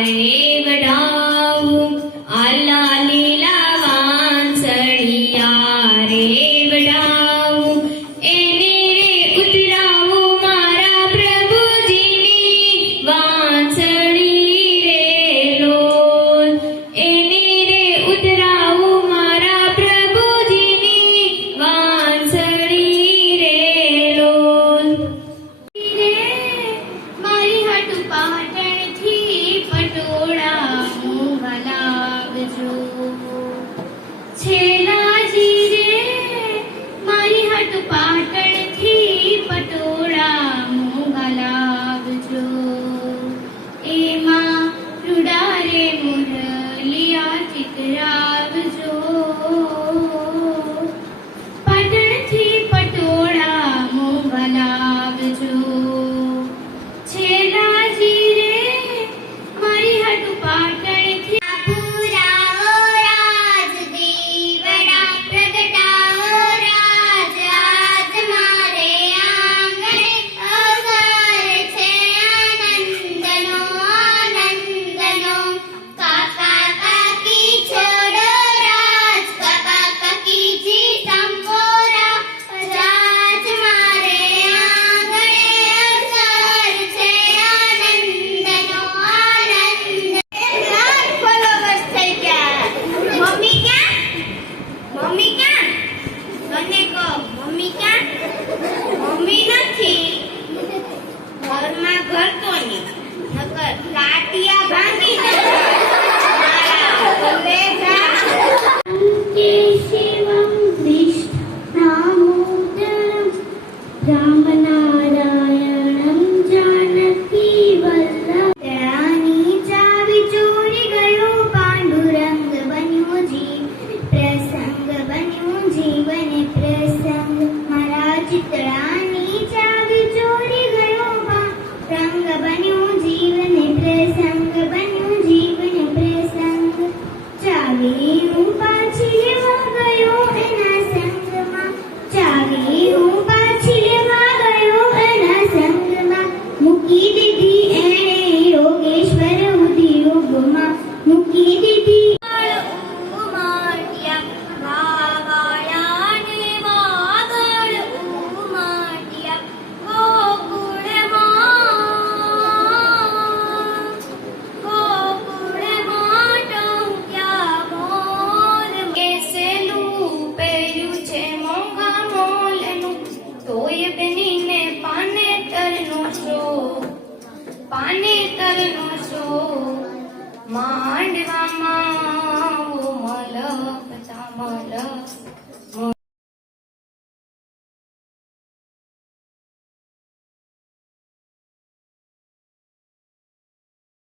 Hare ઘરમાં ઘર તો નહીં નકર કાટિયા ભાંગી શિવમ વિષ્ણુ રામ નામ પાને તરનો છો પાને તરનો மாண்டு மாமா